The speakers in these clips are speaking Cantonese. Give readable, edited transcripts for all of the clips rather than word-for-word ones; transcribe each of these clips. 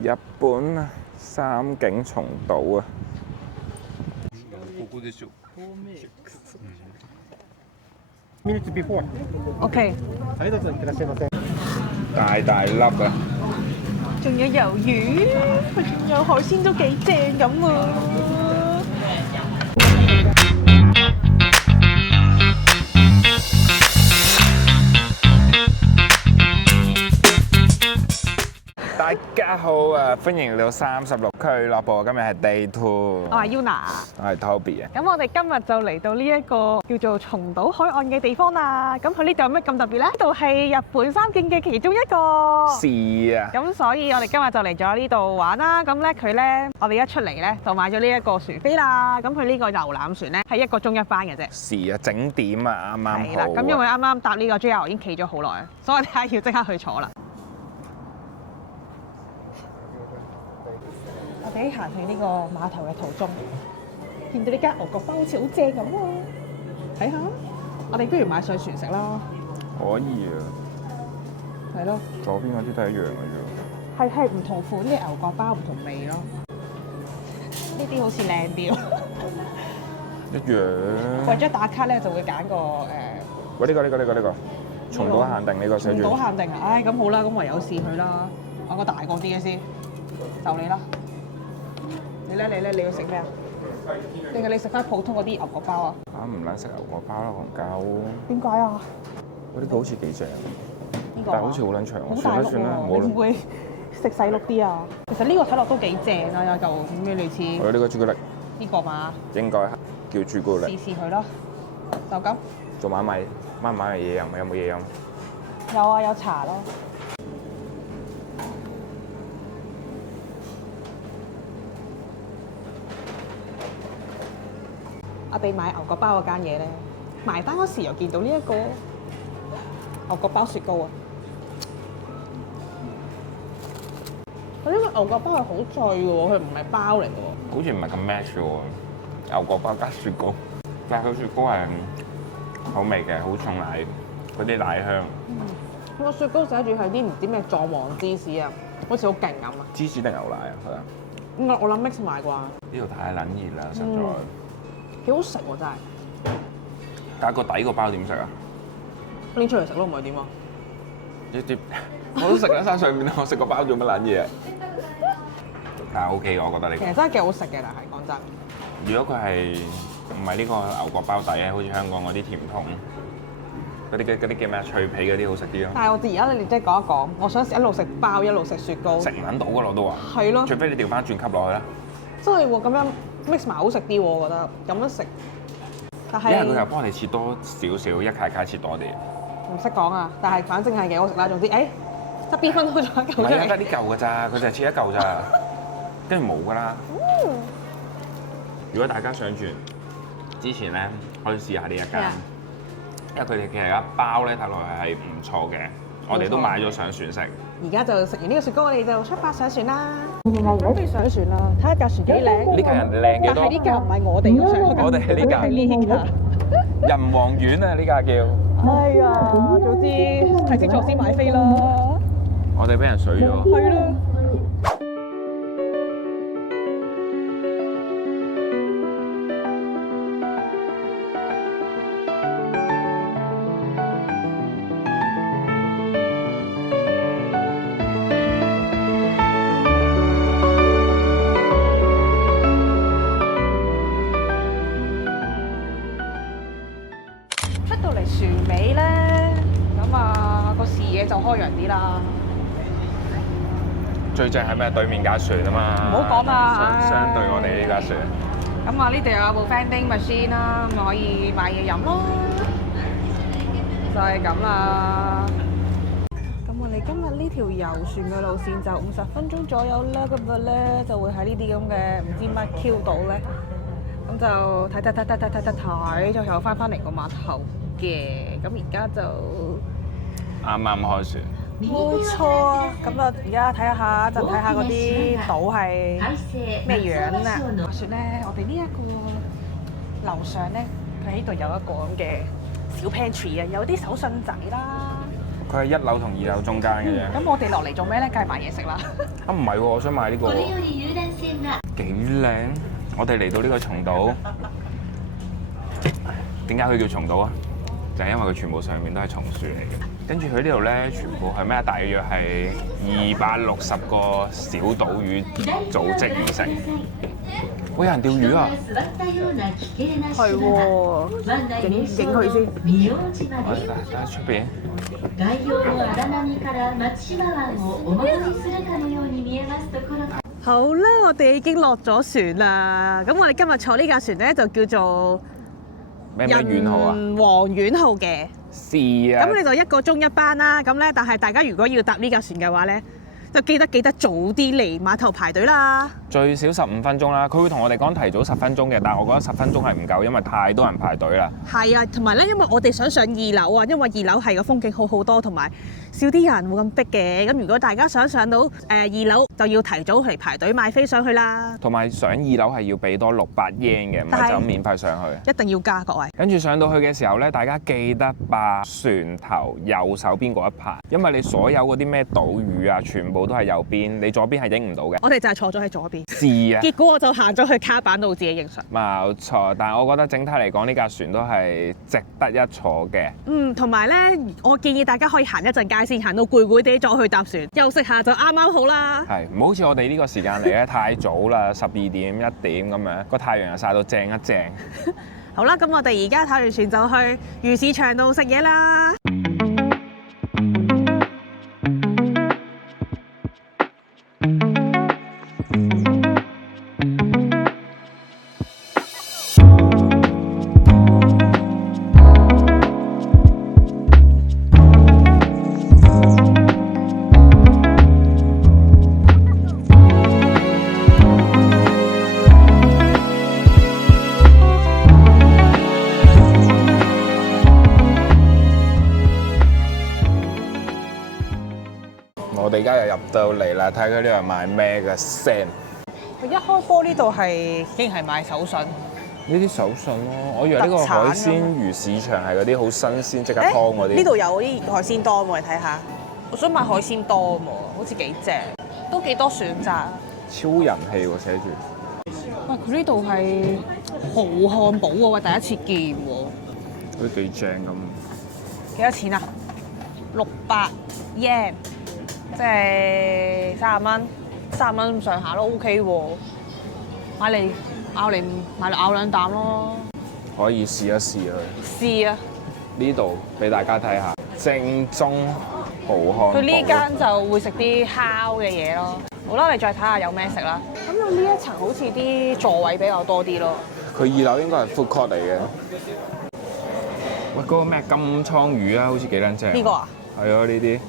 日本三景重島啊！minutes before。 OK， はい、どうぞいってらっしゃいませ。大大粒啊！仲有魷魚，仲有海鮮都幾正咁喎。大家好啊！歡迎嚟到36俱樂部，今日係 Day 2。我係 Yuna，我係 Toby 啊！咁我哋今日就嚟到呢一個叫做松島海岸嘅地方啦。咁佢呢度有咩咁特別呢？呢度係日本三景嘅其中一個。是啊！咁所以我哋今日就嚟咗呢度玩啦。咁咧佢咧，我哋一出嚟咧就買咗呢一個船飛啦。咁佢呢個遊覽船咧係1個鐘一班嘅啫。是啊，整點啊，啱啱好。係啦，咁因為啱啱搭呢個 JR 已經企咗好耐，所以我哋係要即刻去坐啦。我哋行去呢個碼頭嘅途中，見到呢間牛角包好似好正咁喎，睇下，我哋不如買上船食啦。可以啊，係咯，左邊嗰啲都係一樣嘅啫。係唔同款嘅牛角包，唔同味咯。呢啲好似靚啲咯。一樣。為咗打卡咧，就會揀個喂，呢個，松島限定呢個寫住。松島限定啊！唉，咁好啦，咁唯有試佢啦。揾個大個啲嘅先，就你啦。你咧，你要食咩啊？定係你食翻普通嗰啲牛角包啊？唔撚食牛角包啦，戇鳩。點解啊？嗰啲好似幾正，呢個但係好似好撚長。好大碌算啦，喎！你會唔會食細碌啲啊？其實呢個睇落都幾正啊，有嚿咩類似我呢個朱古力呢個嘛？應該叫朱古力。試佢啦，就咁。做買嘢飲？有冇嘢飲？有啊，有茶咯。我哋買牛角包嗰間嘢咧，埋單嗰時又見到呢一個牛角包雪糕啊！佢呢個牛角包係好脆嘅喎，佢唔係包嚟嘅喎。好似唔係咁 match 喎，牛角包加雪糕，但係佢雪糕係好味嘅，好重奶，嗰啲奶香。佢個雪糕寫住係啲唔知咩藏王芝士啊，好似好勁咁啊！芝士定牛奶啊？係啊！我諗 mix 埋啩。呢度太撚熱啦，實在。幾好食喎真係！但係個底個包點食啊？拎出嚟食咯，唔係點啊？一碟我都食啦，山上面我食個包做乜撚嘢？但係 OK，我覺得呢個。其實真係幾好食嘅，但係講真。如果佢係唔係呢個牛角包底咧，好似香港嗰啲甜筒嗰啲叫咩脆皮嗰啲好食啲咯。但係我哋而家你即係講一講，我想一路食包一路食雪糕。食唔撚到㗎咯，我都話。係咯。除非你調翻轉吸落去啦。真係喎，咁樣 mix 埋好食啲喎，我覺得咁樣食。但係因為佢又幫你切多少少，一塊切多啲。唔識講啊，但係反正係幾好食啦。總之，側邊分開咗一嚿出唔係啊，嚟。得呢嚿㗎咋，佢就係切一嚿咋，跟住冇㗎啦。如果大家想轉之前咧，可以試下呢一間，因為佢哋其實一包咧睇落去係唔錯嘅，我哋都買咗上船食。而家就食完呢個雪糕，我哋就出發上船啦。不如上船啦，睇下架船幾靚。呢架人靚幾多？但係呢架唔係我哋嘅船，我哋係呢架。係呢架。人王丸啊，呢架叫。係啊，總之睇清楚先買飛啦。我哋俾人水咗。係啦。船尾咧，咁啊個視野就開揚啲啦。最正係咩？對面架船啊嘛。唔好講啦，相對我哋呢架船。咁啊呢度有部 vending machine 啦，咁可以買嘢飲咯。就係咁啦。咁我哋今日呢條遊船嘅路線就50分鐘左右啦，咁啊咧就會喺呢啲咁嘅唔知乜 Q 島咧，咁就睇，最後翻嚟個碼頭。嘅，咁而家就啱啱開船，冇錯啊！咁啊，而家睇下，就睇下嗰啲島係咩樣啊！話説咧，我哋呢一個樓上咧，佢喺度有一個咁嘅小 pantry 啊，有啲手信仔啦，佢係1樓同2樓中間嘅啫。咁我哋落嚟做咩咧？梗係買嘢食啦。啊唔係喎，我想買呢個喎。幾靚！我哋嚟到呢個松島，點解佢叫松島啊？就係因為佢全部上面都係松樹嚟嘅。跟住佢呢度咧，全部係咩？大約係260個小島嶼組織而成。喂，有人釣魚啊！係喎，影佢先。睇下出邊。好啦，我哋已經落咗船啦。咁我哋今日坐呢架船咧，就叫做咩遠號啊？人王丸號嘅。是啊。咁你就1個鐘一班啦。咁咧，但係大家如果要搭呢架船嘅話咧，就記得早啲嚟碼頭排隊啦。最少15分鐘啦，佢會同我哋講提早10分鐘嘅，但係我覺得10分鐘係唔夠，因為太多人排隊啦。係啊，同埋咧，因為我哋想上2樓啊，因為2樓係個風景好好多，同埋少啲人冇咁逼嘅。咁如果大家想上到2樓，就要提早嚟排隊買飛上去啦。同埋上2樓係要俾多600 yen 嘅，唔係就咁免費上去。一定要加各位。跟住上到去嘅時候咧，大家記得霸船頭右手邊嗰一排，因為你所有嗰啲咩島嶼啊，全部都係右邊，你左邊係影唔到嘅。我哋就係坐咗喺左邊。是啊。結果我就行咗去卡板度自己影相。冇錯，但係我覺得整體嚟講，呢架船都係值得一坐嘅。同埋咧，我建議大家可以行一陣街先，行到攰攰地再去搭船，休息下就啱啱好啦。係，唔好似我哋呢個時間嚟咧，太早啦，12點1點咁樣，個太陽又曬到正一正。好啦，咁我哋而家睇完船就去魚市場度食嘢啦。我哋而家又入到嚟啦，睇佢呢度賣咩嘅先。佢一開波呢度係竟然係賣手信，呢啲手信咯，我以為呢個海鮮魚市場係嗰啲好新鮮即刻劏嗰啲。呢度有啲海鮮檔喎，你睇下。我想買海鮮檔喎，好似幾正，都幾多選擇。超人氣喎，寫住。喂，佢呢度係蠔漢堡喎，喂，第一次見喎。都幾正咁。幾多錢啊？600 yen， 即係30蚊，30蚊咁上下都 OK 喎。買嚟咬兩啖咯。可以試一試佢。試啊！呢度俾大家睇下，正宗蠔漢堡。佢呢間就會食啲烤嘅嘢咯。好啦，你再睇下有咩食啦。咁啊，呢一層好似啲座位比較多啲咯。佢2樓應該係 food court 嚟嘅。喂，嗰個咩金槍魚啊，好似幾撚正。呢個啊？係啊，呢啲。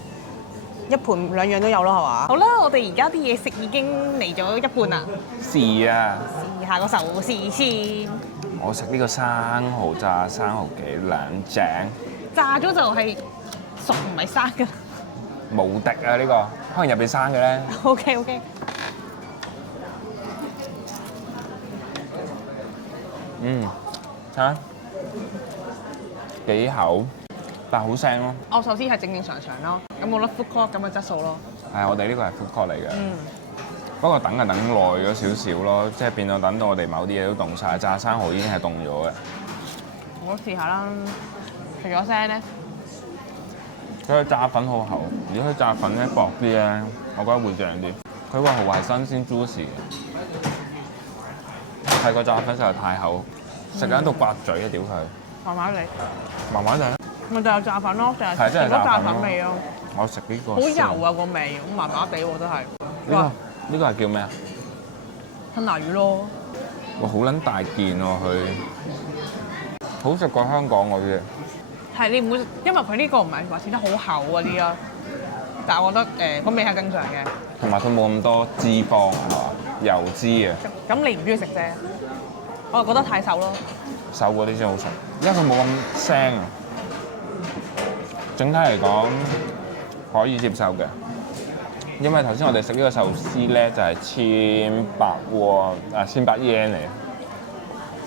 一盤2樣都有咯，係嘛？好啦，我哋而家啲嘢食已經嚟咗一半啦。試啊！試下個壽司先。我食呢個生蠔炸生蠔幾兩正。炸咗就係熟唔係生㗎。無敵啊！呢個可能入邊生嘅咧。OK。嚇幾厚，但係好腥咯。我壽司係正常咯，咁冇得 food court 咁嘅質素咯。係我哋呢個係 food court 嚟嘅。不過等就等耐咗少少咯，即係變到等到我哋某啲嘢都凍晒，炸生蠔已經係凍咗嘅。我試下啦，除咗聲咧，佢個炸粉好厚，如果佢炸粉咧薄啲咧，我覺得會正啲。佢個蠔係新鮮 juicy 嘅，係個炸粉實在太厚，食緊到刮嘴啊！屌佢，麻麻地，麻麻地，咪就係炸粉咯，淨係真係炸粉味咯。我食呢個好油啊個味，麻麻地喎都係。呢個係叫咩啊？吞拿魚咯。哇！好撚大件喎佢，好食過香港嗰啲。係你唔會，因為佢呢個唔係話切得好厚嗰啲咯，但係我覺得個味係正常嘅。同埋佢冇咁多脂肪係嘛，油脂啊。咁你唔中意食啫，我就覺得太瘦咯。瘦嗰啲先好食，因為佢冇咁腥啊。整體嚟講可以接受嘅，因為頭先我哋食呢個壽司咧就係1800喎，1800 yen 嚟。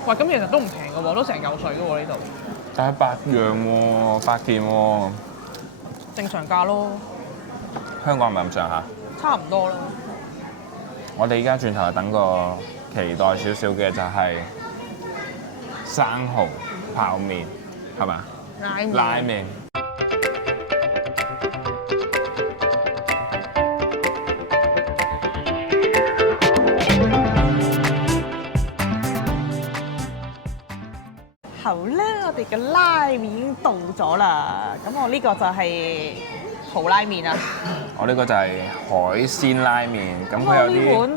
喂，咁其實都唔平嘅喎，都成嚿水嘅喎呢度。但係8樣喎，8件喎。正常價咯，香港係咪咁上下？差唔多啦。我哋依家轉頭等個期待少少嘅就係生蠔泡麵，係嘛？拉麵。好啦，我哋嘅拉麵已經到咗啦。咁我呢個就係蠔拉麵啊。我呢個就係海鮮拉麵，咁佢有呢啲碗，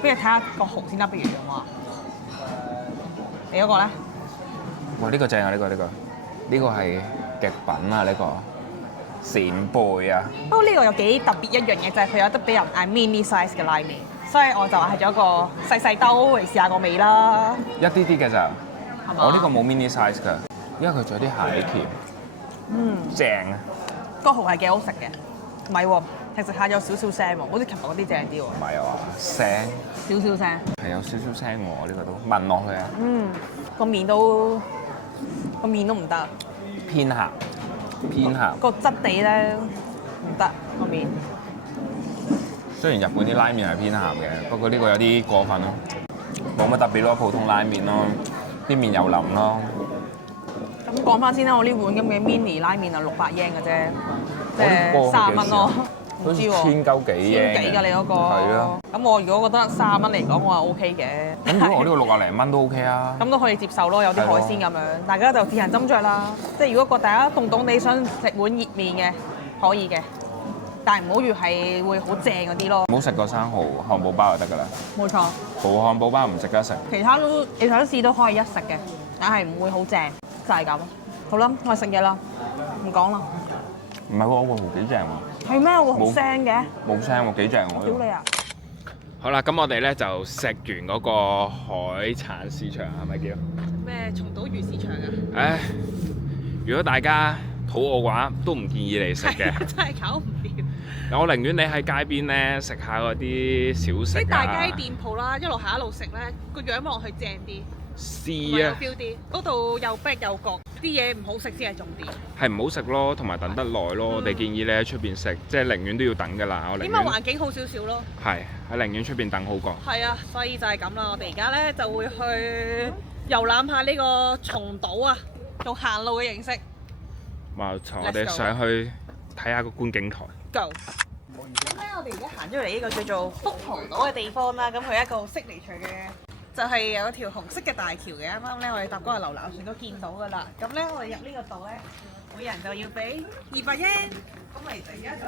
不如睇下個蠔先啦，不如用啊。你嗰個咧？哇！呢個正啊，呢個係極品啊，呢個扇貝啊。不過呢個有幾特別一樣嘢，就係佢有得俾人嗌 mini size 嘅拉麵，所以我就係咗一個細細兜嚟試下個味啦。一啲啲嘅咋，係嘛？我呢個冇 mini size 㗎，因為佢仲有啲蟹鉗。正啊！個蠔係幾好食嘅，唔係喎，食食下有少少聲喎，好似琴日嗰啲正啲喎。唔係啊嘛，聲少少聲。係有少少聲喎，呢個都聞落去啊，個麵都唔得，偏鹹，個質地咧唔得個麵。雖然日本啲拉麵係偏鹹嘅，不過呢個有啲過分咯，冇乜特別咯，普通拉麵咯，啲麵又腍咯。咁講翻先啦，我呢碗咁嘅 mini 拉麵啊600 yen 嘅啫，即係30蚊咯。唔知喎，千鳩幾嘅，千幾㗎你嗰個。係啊。咁我如果覺得30蚊嚟講，我係 OK 嘅。咁如果我呢個60零蚊都 OK 啊。咁都可以接受咯，有啲海鮮咁樣，大家就自行斟酌啦。即係如果大家凍凍地想食碗熱麵嘅，可以嘅，但係唔好預係會好正嗰啲咯。唔好食個生蠔漢堡包就得㗎啦。冇錯，蠔漢堡包唔值得食。其他都你想試都可以一食嘅，但係唔會好正，就係咁。好啦，我哋食嘢啦，唔講啦。唔係喎，我個蠔幾正喎。係咩？我好聲嘅。冇聲喎，幾正喎。屌你啊！好啦，咁我哋咧就食完嗰個海產市場係咪叫？咩松島魚市場啊？唉，如果大家肚餓嘅話，都唔建議嚟食嘅。真係搞唔掂。我寧願你喺街邊咧食下嗰啲小食啲大街店鋪啦，一路行一路食咧，個樣望落去正啲，試啊，有 feel 啲。嗰度又逼又焗，啲嘢唔好食先係重點。係唔好食咯，同埋等得耐咯。我哋建議你喺出邊食，即係寧願都要等㗎啦。我寧願點解環境好少少咯？係寧願出邊等好過。係啊，所以就係咁啦。我哋而家咧就會去遊覽下呢個松島啊，用行路嘅形式。冇錯，我哋上去睇下個觀景台。Go！咁咧，我哋而家行咗嚟呢個叫做福浦島嘅地方啦。咁佢係一個悉尼場嘅，就係有條紅色嘅大橋嘅。啱啱咧，我哋搭嗰個遊覽船都見到㗎啦。咁咧，我哋入呢個島咧，每人就要俾200 yen。咁我哋而家就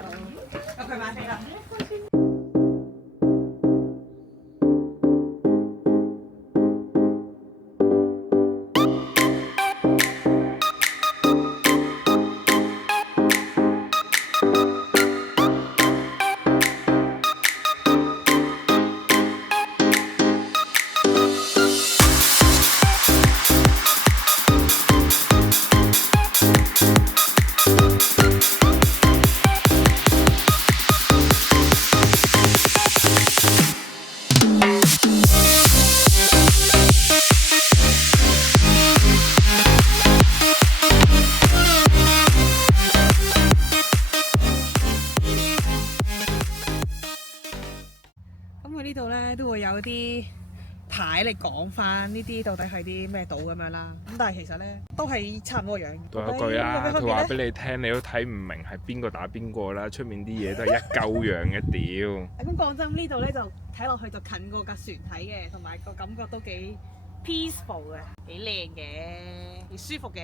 入去買飛啦。呢度咧都會有啲牌嚟講翻呢啲到底係啲咩島咁樣啦。咁但係其實咧都係差唔多樣。都有一句啦，佢話俾你聽，你都睇唔明係邊個打邊個啦。出面啲嘢都係一鳩樣嘅屌。咁講真，呢度咧就睇落去就近過架船睇嘅，同埋個感覺都幾 peaceful 嘅，幾靚嘅，幾舒服嘅。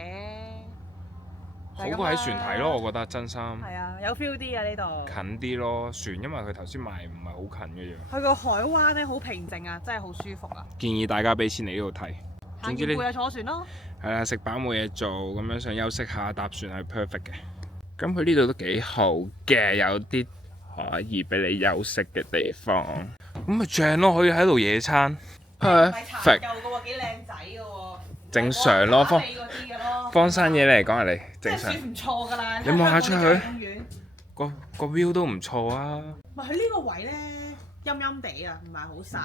好過喺船睇咯，我覺得真心。係啊，有 feel 啲啊呢度。近啲咯，船因為佢頭先賣唔係好近嘅啫。佢個海灣咧好平靜啊，真係好舒服啊！建議大家俾錢嚟呢度睇。行完攰就坐船咯。係啦，食飽冇嘢做，咁樣想休息下，搭船係 perfect 嘅。咁佢呢度都幾好嘅，有啲可以俾你休息嘅地方。咁咪正咯，可以喺度野餐。係。夠嘅喎，幾靚仔嘅喎。正常咯，荒山野嚟講係你正常。唔錯㗎啦。你望下出去，個 view 都唔錯啊。唔係佢呢個位咧陰陰地啊，唔係好曬，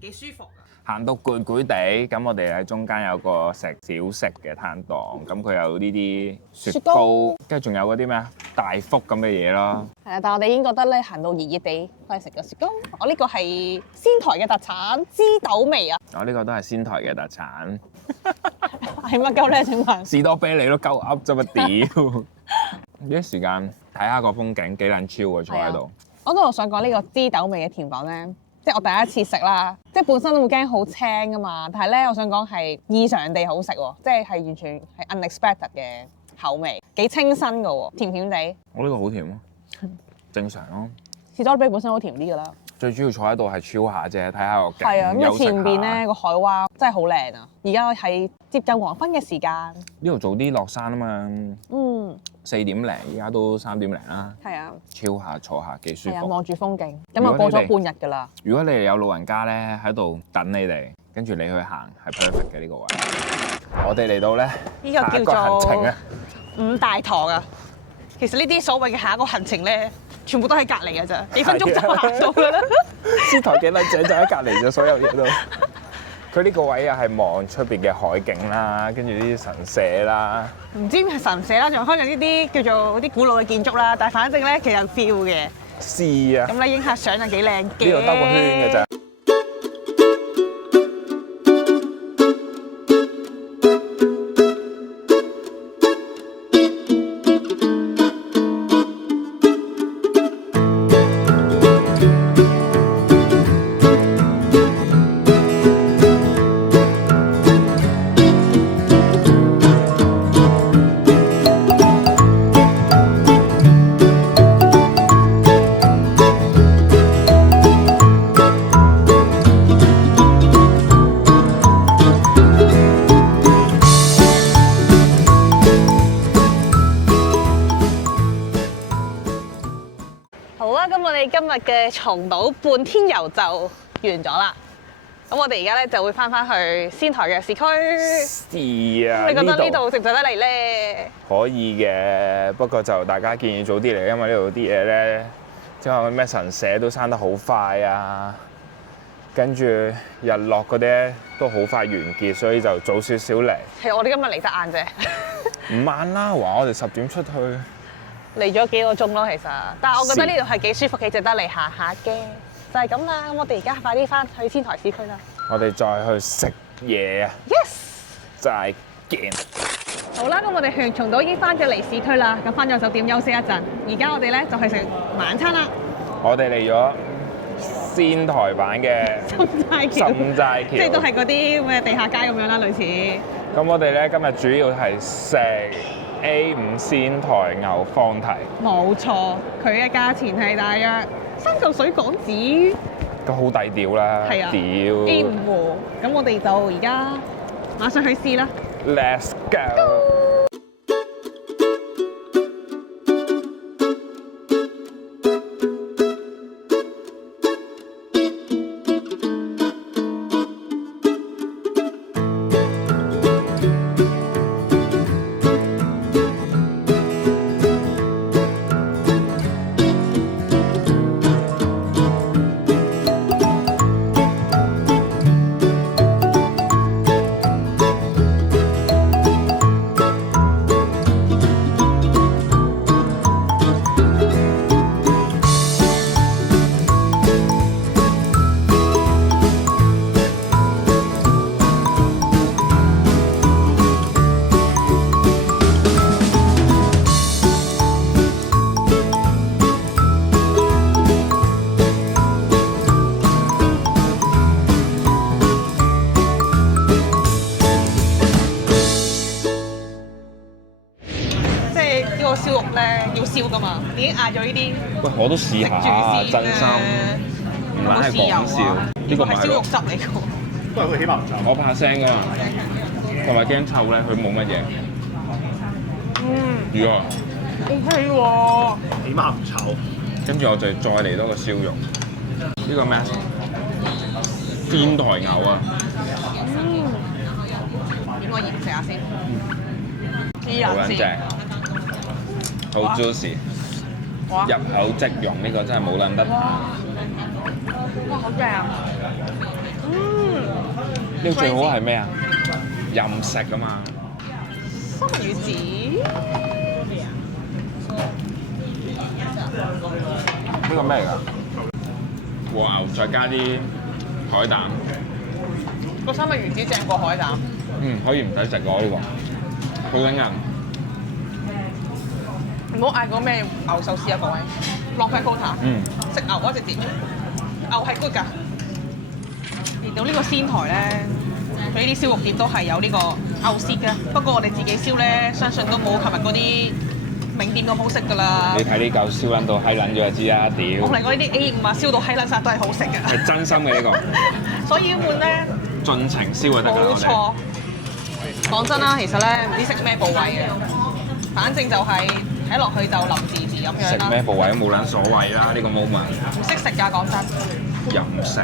幾舒服啊！行到攰攰地，咁我哋喺中間有個食小食嘅攤檔，咁佢有呢啲雪糕，跟住仲有嗰啲咩啊大福咁嘅嘢咯。係啊，但係我哋已經覺得咧行到熱熱地，可以食個雪糕。我呢個係仙台嘅特產枝豆味啊！我呢個都係仙台嘅特產，係乜鳩咧？請問？士多啤梨都鳩噏啫嘛屌！呢啲時間睇下個風景幾撚超啊，坐喺度。我都想講呢個枝豆味嘅甜品咧，即係我第一次食啦，即係本身都會驚好青噶嘛，但係咧我想講係異常地好食喎，即係完全係 unexpected 嘅口味，幾清新嘅喎，甜甜地。我呢個好甜咯，正常咯。士多啤梨本身好甜啲㗎啦。最主要坐喺度係超下啫，睇下個景。係啊，咁休息下前邊咧個海灣真係好靚啊！而家係接近黃昏嘅時間。呢度早啲落山啊嘛。嗯。4點零，而家都3點零啦。係啊。超下坐下幾舒係啊，服。望住風景，咁啊過咗半日㗎啦。如果你哋有老人家咧喺度等你哋，跟住你去行係 perfect 嘅呢個位。我哋嚟到咧，呢個下一個行程咧，五大堂啊！其實呢啲所謂嘅下一個行程咧，全部都喺隔離㗎咋，幾分鐘就行到㗎啦。仙台幾靚正就喺隔離啫，所有嘢都。佢呢個位又係望出邊嘅海景啦，跟住呢啲神社啦。唔知係神社啦，仲可能呢啲叫做啲古老嘅建築啦，但係反正咧其實有 feel 嘅。是啊。咁你影下相就幾靚嘅。呢度兜個圈嘅咋。今日嘅松島半天遊就完咗啦，咁我哋而家咧就會翻去仙台嘅市區。是啊。你覺得呢度值唔值得嚟咧？可以嘅，不過就大家建議早啲嚟，因為呢度啲嘢咧，即係咩神社都生得好快啊，跟住日落嗰啲咧都好快完結，所以就早少少嚟。係我哋今日嚟得晏啫。唔晏啦，話我哋10點出去。嚟咗幾個鐘咯，其實，但係我覺得呢度係幾舒服，幾值得嚟行下嘅，就係咁啦。咁我哋而家快啲翻去仙台市區啦。我哋再去食嘢啊 Yes。再見。好啦，咁我哋去松島已經翻咗嚟市區啦，咁翻咗酒店休息一陣。而家我哋咧就去食晚餐啦。我哋嚟咗仙台版嘅心齋橋，即係都係嗰啲咩地下街咁樣啦，類似。咁我哋咧今日主要係食A5仙台牛放題，冇錯，佢嘅價錢係大約3嚿水港紙，都好抵屌啦！係啊，屌 A5 喎，咁我哋就而家馬上去試啦。Let's go！燒肉咧要燒噶嘛，已經嗌咗呢啲。喂，我都試下，真心唔係講笑。呢個係燒肉汁嚟㗎。都係佢起碼唔臭。我怕腥㗎，同埋驚臭咧，佢冇乜嘢。如何 OK 喎，起碼唔臭。跟住我就再嚟多個燒肉。呢個咩？仙台牛啊！點我試下先。好撚正，好 juicy，入口即溶，呢個真係冇撚得彈。哇，好正啊！呢個最好係咩啊？任食啊嘛！三文魚子，呢個咩嚟㗎？和牛再加啲海膽。個三文魚子正過海膽。可以唔使食喎呢個，好頂人。唔好嗌個咩牛壽司啊，各位，浪費 quota。食牛啊直接，牛係 good 㗎。嚟到呢個仙台咧，佢呢啲燒肉店都係有呢個牛舌嘅，不過我哋自己燒咧，相信都冇琴日嗰啲名店咁好食㗎啦。你睇呢嚿燒撚到閪撚咗就知啦，屌！我嚟講呢啲 A5啊，燒到閪撚晒都係好食嘅。係真心嘅呢個。所以一碗咧，盡情燒就得㗎啦，冇錯。講真啦，其實咧唔知食咩部位嘅，反正就係睇落去就腍滋滋咁樣食啦。咩部位都冇撚所謂啦，呢個 moment。唔識食㗎，講真。任食。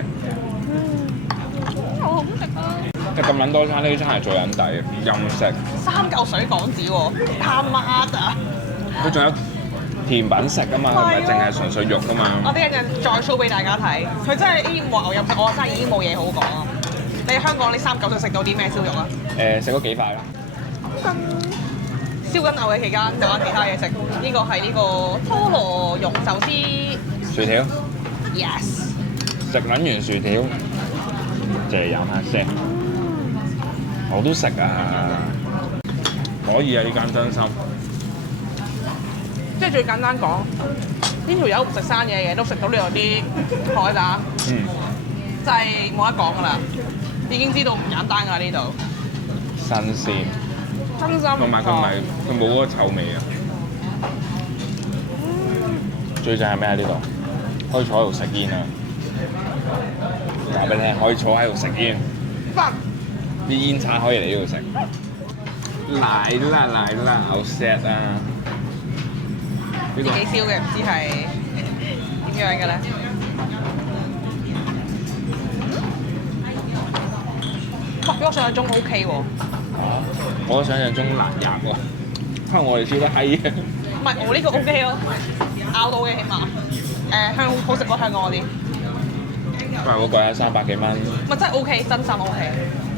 好好食啊！即係咁撚多餐，呢餐係最撚抵嘅，任食。3嚿水港紙喎，他媽㗎！佢仲有甜品食㗎嘛，唔係淨係純粹肉㗎嘛。我哋一陣再 show 俾大家睇，佢真係 A5 和牛任食，我真係已經冇嘢好講啊！你喺香港你3嚿水食到啲咩燒肉啊？食咗幾塊啦。燒緊牛嘅期間就玩其他嘢食，呢個係呢個拖羅肉壽司。薯條。Yes。食撚完薯條，就嚟飲下先。我都食啊，可以啊！呢間真心。即係最簡單講，呢條友唔食生嘢嘅，都食到呢度啲海膽。真係冇得講㗎啦，已經知道唔簡單㗎啦呢度。新鮮。真心。同埋佢冇嗰個臭味啊。最正係咩啊？呢度可以坐喺度食煙啊！話俾你聽，可以坐喺度食煙。啲煙叉可以嚟呢度食。嚟啦，好 set 啊！自己燒嘅，唔知係點樣嘅咧？哇！比我想象中 OK 喎。我想象中難入喎，可能我哋燒得閪嘅。唔係，我呢個 OK 咯，咬到嘅起碼。好食過香港嗰啲。因為嗰個係300幾蚊。咪真係 OK，真心 OK。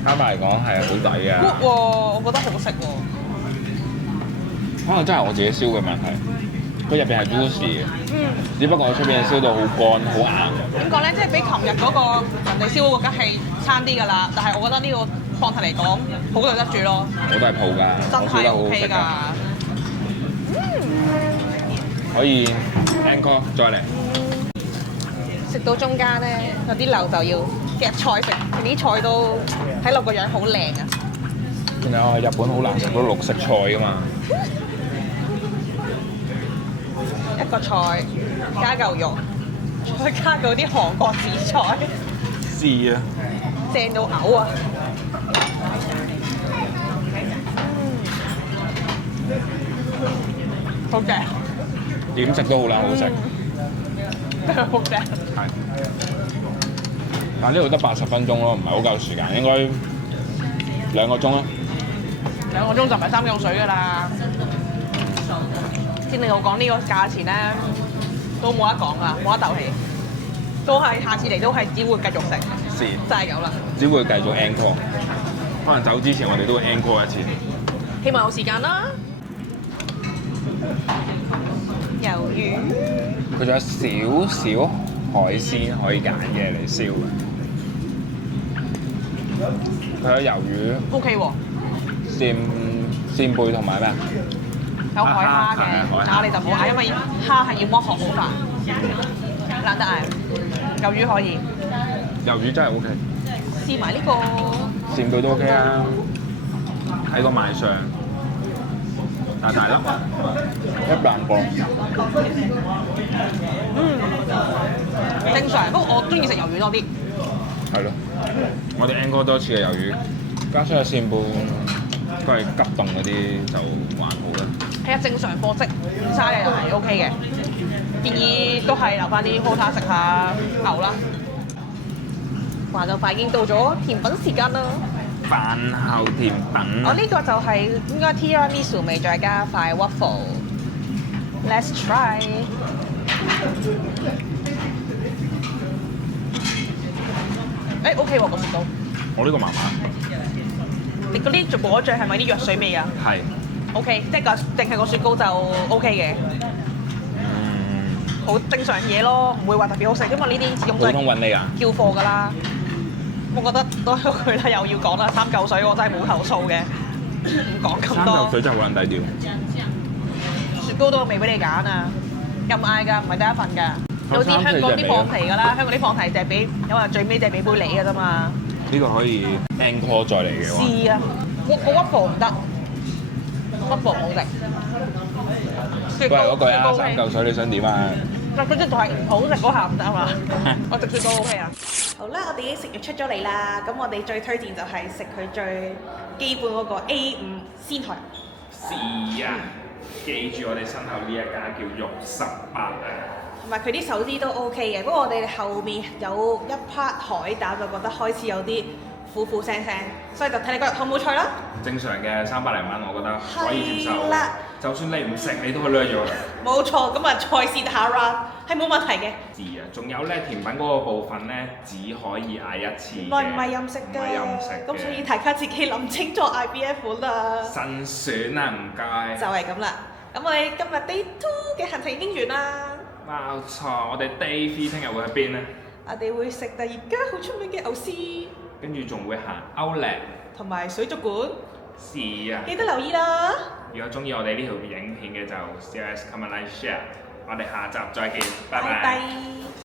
坦白嚟講係好抵嘅。good 喎，我覺得好食喎。可能真係我自己燒嘅問題，佢入邊係 juicy 嘅。只不過出邊燒到好乾好硬。點講咧？即係比琴日嗰個人哋燒嗰個梗係差啲㗎啦，但係我覺得呢個放題嚟講好對得住咯。我都係鋪㗎，真係我燒得好好 OK 食㗎。可以 encore 再嚟。食到中間咧，有啲流就要夾菜食，啲菜都睇落個樣好靚啊！仲有日本好難食到綠色菜㗎嘛。一個菜加嚿肉，再加嗰啲韓國紫菜，是啊，正到嘔啊！好正，點食都好撚好食。好正。係。但呢度得80分鐘咯，唔係好夠時間，應該2個鐘啦。2個鐘就唔係3嚿水㗎啦。先你我講呢個價錢咧，都冇得講㗎，冇得鬥氣，都係下次嚟都係只會繼續食，就係咁啦。只會繼續 encore，可能走之前我哋都會 encore 一次。希望有時間啦。魷魚，佢仲有少少海鮮可以揀嘅嚟燒嘅。佢有魷魚、 OK 喎，扇貝同埋咩啊？有海蝦嘅，但我哋就冇嗌，因為蝦係要剝殼好煩，懶得嗌。魷魚可以，魷魚真係 OK，試埋呢個扇貝都 OK 啊，喺個賣相，大粒，一啖過。正常，不過我中意食魷魚多啲。係咯，我哋 encore 多次嘅魷魚，加上個扇貝都係急凍嗰啲就還好啦。係啊，正常貨色唔差嘅又係 OK 嘅，建議都係留翻啲 quota 食下牛啦。話就快已經到咗甜品時間啦。飯後甜品。我呢個就係應該 tiramisu 味，再加塊 waffle。Let's try。誒 OK 喎個雪糕。我呢個麻麻。你嗰啲果醬係咪啲藥水味啊係。 ？OK，即係淨係個雪糕就 OK 嘅。好正常嘢咯，唔會話特別好食，因為呢啲始終都普通係揾你啊！叫貨㗎啦。我覺得多咗佢啦，又要講啦，3嚿水我真係冇投訴嘅，唔講咁3多。嚿水真係好撚抵屌。雪糕都有味俾你揀啊，任嗌㗎，唔係得一份㗎。有啲香港啲放題㗎啦，香港啲放題就係俾，因為最尾就係俾杯你㗎啫嘛。呢個可以 encore 再嚟嘅話。試啊！個屈服唔得，屈服冇食。雪都係嗰句啊雪糕，3嚿水你想點啊？但佢即係就係唔好食嗰下唔得啊嘛！我食雪糕 OK 啊！好啦，我哋已經食完出咗嚟啦。咁我哋最推薦就係食佢最基本嗰個 A5 鮮台。是啊，記住我哋身後呢一間叫肉18啊。同埋佢啲手指都 OK 嘅，不過我哋後面有一 part 海膽就覺得開始有啲苦苦聲聲，所以就睇你嗰日好唔好彩啦。正常嘅300零蚊，我覺得可以接受。係啦，就算你唔食，你都可以掠咗。冇錯，咁啊再試下 round 係冇問題嘅。是啊，仲有咧甜品嗰個部分咧，只可以嗌一次嘅。原來唔係任食㗎，唔係任食嘅。咁所以大家自己諗清楚嗌邊一款啦。慎選啊，唔該。就係咁啦。咁我哋今日 Day 2嘅行程已經完啦。冇錯，我哋 Day 3聽日會喺邊咧？我哋會食第二間好出名嘅牛絲，跟住仲會行 Outlet。同埋水族館，是啊。記得留意啦。如果中意我哋呢條影片嘅就 CLS comment like share，我哋下集再見，拜拜。拜拜。